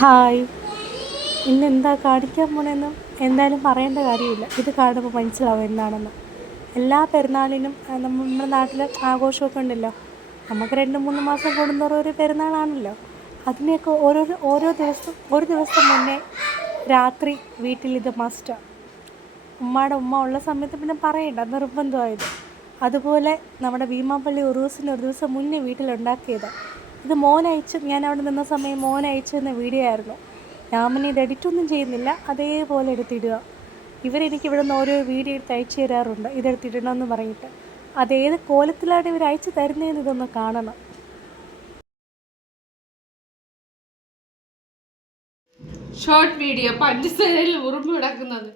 Hi. ഇന്ന് എന്താ കാണിക്കാൻ പോണെന്ന് എന്തായാലും പറയേണ്ട കാര്യമില്ല. ഇത് കാണുമ്പോൾ മനസ്സിലാവും എന്താണെന്ന്. എല്ലാ പെരുന്നാളിനും നമ്മുടെ നാട്ടിൽ ആഘോഷമൊക്കെ ഉണ്ടല്ലോ. നമുക്ക് രണ്ട് മൂന്ന് മാസം കൂടുന്നോറും ഒരു പെരുന്നാളാണല്ലോ. അതിനെയൊക്കെ ഓരോ ഓരോ ദിവസം ഒരു ദിവസം മുന്നേ രാത്രി വീട്ടിൽ ഇത് മസ്റ്റാണ് ഉമ്മയുടെ ഉമ്മ ഉള്ള സമയത്ത് പിന്നെ പറയണ്ട. നിർബന്ധമായത്. അതുപോലെ നമ്മുടെ ഭീമാപ്പള്ളി ഉറൂസിന് ഒരു ദിവസം മുന്നേ വീട്ടിലുണ്ടാക്കിയതാണ് ഇത് മോൻ അയച്ചു ഞാൻ അവിടെ നിന്ന സമയം മോൻ അയച്ചു തന്ന വീഡിയോ ആയിരുന്നു. ഞാൻ പിന്നെ ഇത് എഡിറ്റൊന്നും ചെയ്യുന്നില്ല. അതേപോലെ എടുത്തിടുക. ഇവരെനിക്ക് ഇവിടെ നിന്ന് ഓരോ വീഡിയോ എടുത്ത് അയച്ചു തരാറുണ്ട്. ഇതെടുത്തിടണമെന്ന് പറഞ്ഞിട്ട്. അതേത് കോലത്തിലാണ് ഇവർ അയച്ചു തരുന്നതെന്ന് ഇതൊന്ന് കാണണം. ഷോർട്ട് വീഡിയോ പഞ്ചസാരയിൽ ഉറുമ്പ് കിടക്കുന്നത്.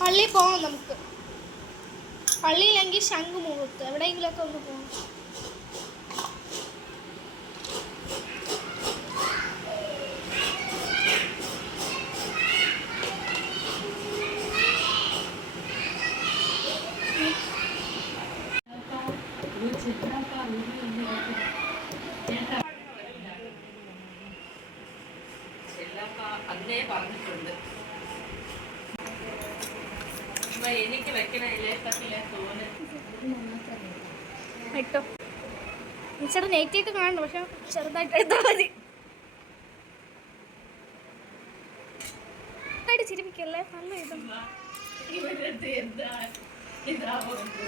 പള്ളിയിൽ പോകാം നമുക്ക്. പള്ളിയിലെങ്കിൽ ശംഖുമുഖത്ത് എവിടെയെങ്കിലുമൊക്കെ ഒന്ന് പോകാം അന്നേ പറഞ്ഞിട്ടുണ്ട്. അപ്പൊ എനിക്ക് വെക്കണ ഇലക്കത്തിലെ തോന്ന് ഇട്ടോ. ചേട്ടാ നെറ്റിയൊക്കെ കാണണം പക്ഷെ ചെറുതായിട്ട് എടുത്താൽ മതി. ചിരിപ്പിക്കല്ലേ? നല്ല ഇതും. എന്താ ഇതാവുന്നത്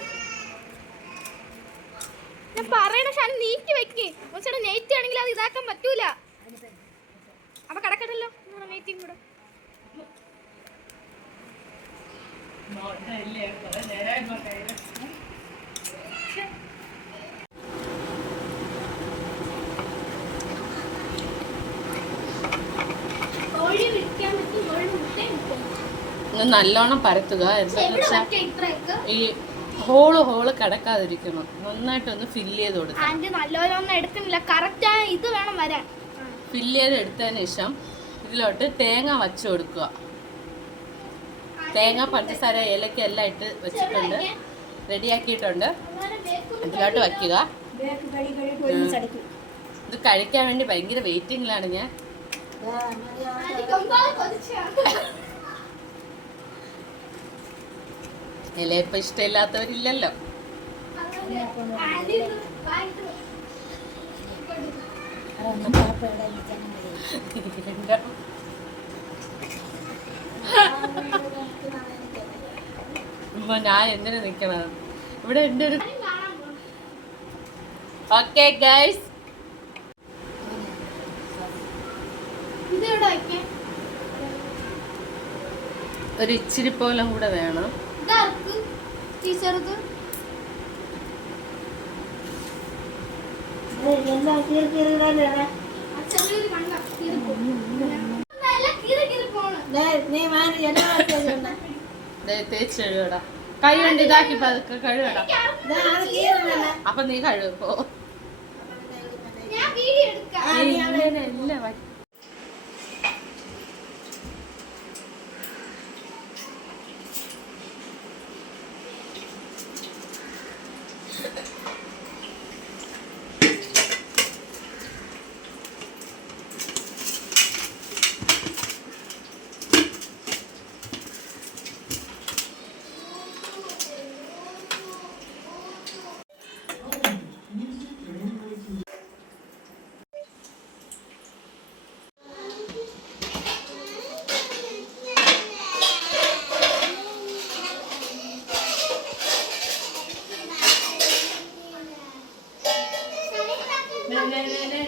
ഞാൻ പറയണ ഷാൻ നീക്കി വെക്കേ. ചേട്ടാ നെറ്റ് ആണെങ്കിൽ അത് ഇതാക്കാൻ പറ്റൂല. അപ്പൊ കിടക്കട്ടല്ലോ. കൂടെ നല്ലോണം പരത്തുക. എന്താ എവിടെ വെച്ചാൽ ഈ ഹോൾ ഹോൾ കിടക്കാതിരിക്കണം. നന്നായിട്ടൊന്ന് ഫില്ല് ചെയ്ത് കൊടുക്കാം ആന്റി നല്ലപോലൊന്നും എടുക്കുന്നില്ല കറക്റ്റ് ഇത് വേണം വരാൻ. ഫില്ല് ചെയ്ത് എടുത്തതിന് ശേഷം ഇതിലോട്ട് തേങ്ങ വച്ച് കൊടുക്കുക. തേങ്ങ പഞ്ചസാര ഏലക്ക എല്ലാം ഇട്ട് വെച്ചിട്ടുണ്ട്. റെഡിയാക്കിയിട്ടുണ്ട്. ഇതിലോട്ട് വയ്ക്കുക. ഇത് കഴിക്കാൻ വേണ്ടി ഭയങ്കര വെയിറ്റിംഗിലാണ് ഞാൻ. ഇലയപ്പം ഇഷ്ടമില്ലാത്തവരില്ലല്ലോ. ഞാൻ എന്തിനു നിക്കണത്? ഇവിടെ എന്റെ ഒരു ഓക്കെ ഗൈസ് ഒരു ഇച്ചിരി പോലും കൂടെ വേണം. ടീച്ചർക്ക്? ചെറിയൊരു കണ്ണ കീറി കീറി കീറി പോണ്. ദേ തേച്ച് കഴുകടാ കൈ കൊണ്ട് ഇതാക്കി പതുക്കെ കഴുകടാ അപ്പൊ നീ കഴുകോ lên lên lên